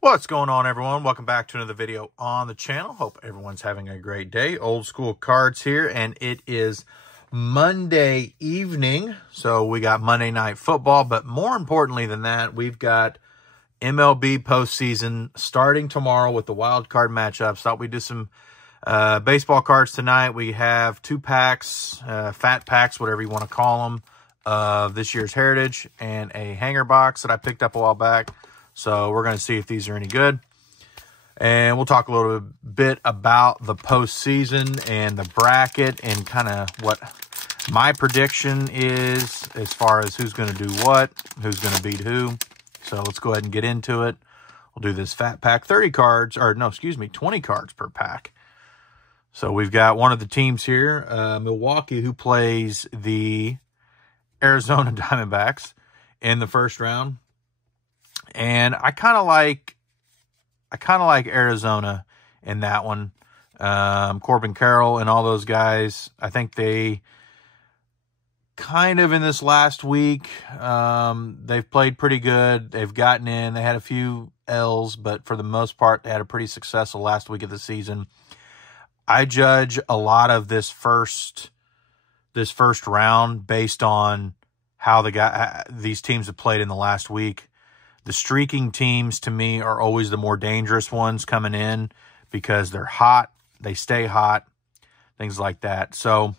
What's going on, everyone? Welcome back to another video on the channel. Hope everyone's having a great day. Old School Cards here, and it is Monday evening. So we got Monday Night Football, but more importantly than that, we've got MLB postseason starting tomorrow with the wild card matchups. Thought we'd do some baseball cards tonight. We have 2 packs, fat packs, whatever you want to call them, of this year's Heritage and a hanger box that I picked up a while back. So we're going to see if these are any good. And we'll talk a little bit about the postseason and the bracket and kind of what my prediction is as far as who's going to do what, who's going to beat who. So let's go ahead and get into it. We'll do this fat pack, 20 cards per pack. So we've got one of the teams here, Milwaukee, who plays the Arizona Diamondbacks in the first round. And I kind of like Arizona in that one. Corbin Carroll and all those guys, I think they kind of in this last week, they've played pretty good. They've gotten in. They had a few L's, but for the most part, they had a pretty successful last week of the season. I judge a lot of this first round based on how these teams have played in the last week. The streaking teams, to me, are always the more dangerous ones coming in because they're hot, they stay hot, things like that. So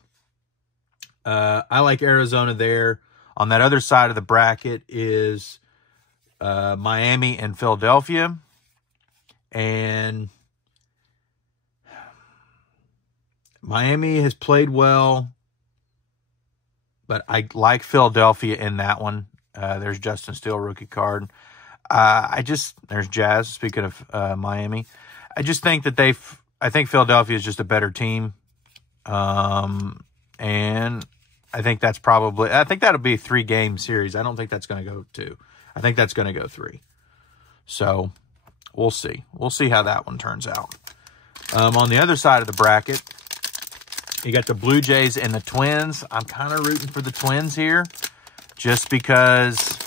I like Arizona there. On that other side of the bracket is Miami and Philadelphia. And Miami has played well, but I like Philadelphia in that one. There's Justin Steele, rookie card. There's Jazz, speaking of Miami. I just think that I think Philadelphia is just a better team. And I think that'll be a 3-game series. I don't think that's going to go 2. I think that's going to go 3. So we'll see. We'll see how that one turns out. On the other side of the bracket, you got the Blue Jays and the Twins. I'm kind of rooting for the Twins here just because,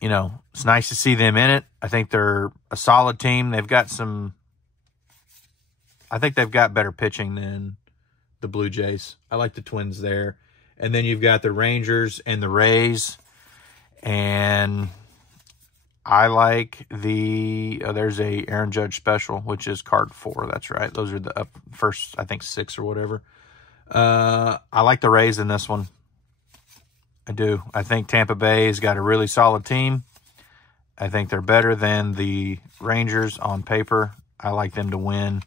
you know, it's nice to see them in it. I think they're a solid team. I think they've got better pitching than the Blue Jays. I like the Twins there. And then you've got the Rangers and the Rays. And I like there's a Aaron Judge special, which is card 4. That's right. Those are the first, I think, 6 or whatever. I like the Rays in this one. I do. I think Tampa Bay has got a really solid team. I think they're better than the Rangers on paper. I like them to win.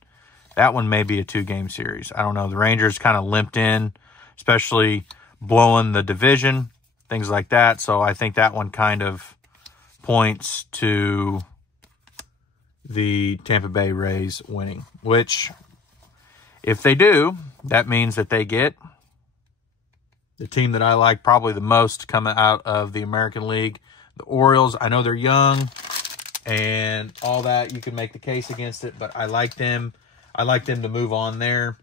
That one may be a 2-game series. I don't know. The Rangers kind of limped in, especially blowing the division, things like that. So I think that one kind of points to the Tampa Bay Rays winning, which if they do, that means that they get the team that I like probably the most coming out of the American League, the Orioles. I know they're young and all that. You can make the case against it, but I like them. I like them to move on there.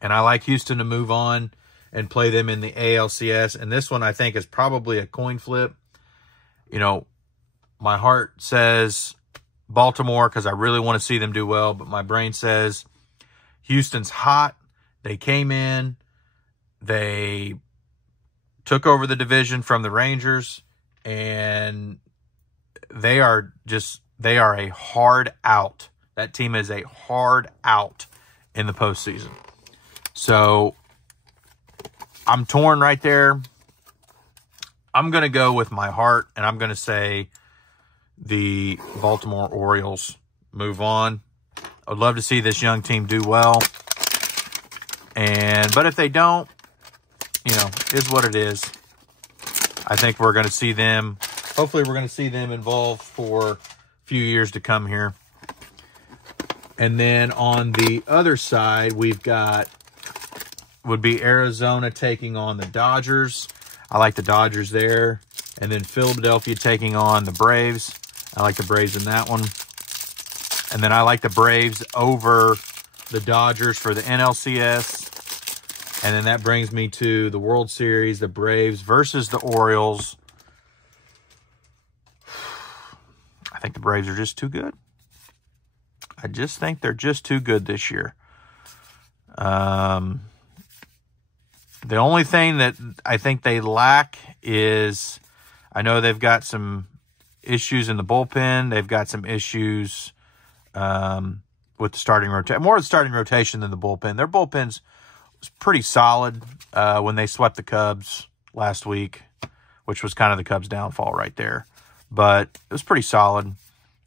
And I like Houston to move on and play them in the ALCS. And this one I think is probably a coin flip. You know, my heart says Baltimore because I really want to see them do well, but my brain says Houston's hot. They came in. They took over the division from the Rangers, and they are a hard out. That team is a hard out in the postseason. So I'm torn right there. I'm going to go with my heart, and I'm going to say the Baltimore Orioles move on. I'd love to see this young team do well. But if they don't, you know, is what it is. I think we're going to see them. Hopefully we're going to see them involved for a few years to come here. And then on the other side, would be Arizona taking on the Dodgers. I like the Dodgers there. And then Philadelphia taking on the Braves. I like the Braves in that one. And then I like the Braves over the Dodgers for the NLCS. And then that brings me to the World Series, the Braves versus the Orioles. think the Braves are just too good. I just think they're just too good this year. The only thing that I think they lack is, I know they've got some issues in the bullpen. They've got some issues with the starting rotation. More of the starting rotation than the bullpen. Their bullpen's was pretty solid when they swept the Cubs last week, which was kind of the Cubs' downfall right there. But it was pretty solid.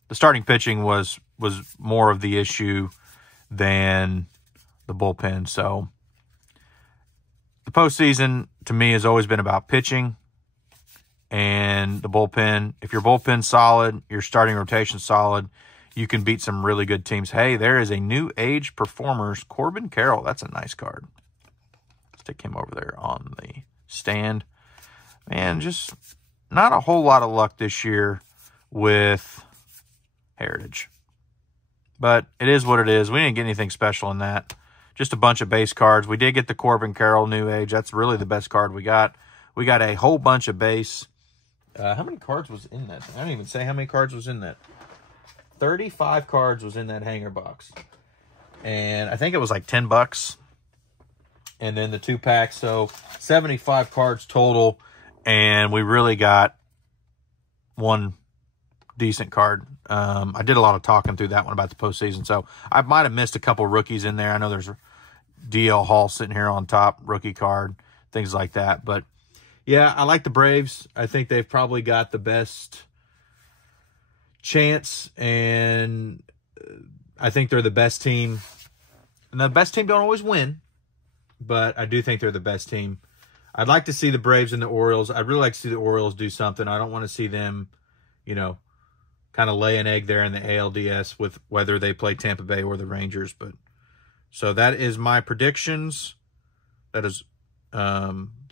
The starting pitching was more of the issue than the bullpen. So the postseason, to me, has always been about pitching and the bullpen. If your bullpen's solid, your starting rotation's solid, you can beat some really good teams. Hey, there is a New Age Performers, Corbin Carroll. That's a nice card. Stick him over there on the stand. Man, just not a whole lot of luck this year with Heritage. But it is what it is. We didn't get anything special in that. Just a bunch of base cards. We did get the Corbin Carroll New Age. That's really the best card we got. We got a whole bunch of base. How many cards was in that? I didn't even say how many cards was in that. 35 cards was in that hanger box. And I think it was like $10. And then the 2-pack. So 75 cards total. And we really got one decent card. I did a lot of talking through that one about the postseason. So I might have missed a couple rookies in there. I know there's DL Hall sitting here on top, rookie card, things like that. But yeah, I like the Braves. I think they've probably got the best chance, and I think they're the best team. And the best team don't always win, but I do think they're the best team. I'd like to see the Braves and the Orioles. I'd really like to see the Orioles do something. I don't want to see them, kind of lay an egg there in the ALDS with whether they play Tampa Bay or the Rangers. But so that is my predictions. That is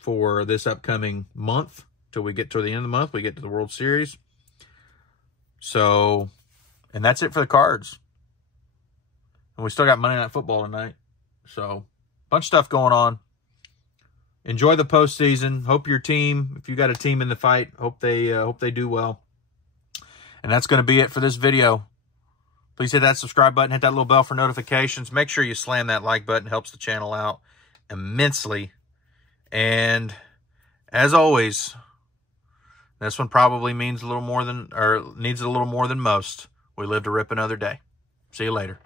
for this upcoming month till we get to the end of the month. We get to the World Series. So, and that's it for the cards. And we still got Monday Night Football tonight. So, bunch of stuff going on. Enjoy the postseason. Hope your team, if you got a team in the fight, hope they do well. And that's going to be it for this video. Please hit that subscribe button, hit that little bell for notifications. Make sure you slam that like button. It helps the channel out immensely. And as always, this one probably means a little more than, or needs a little more than most. We live to rip another day. See you later.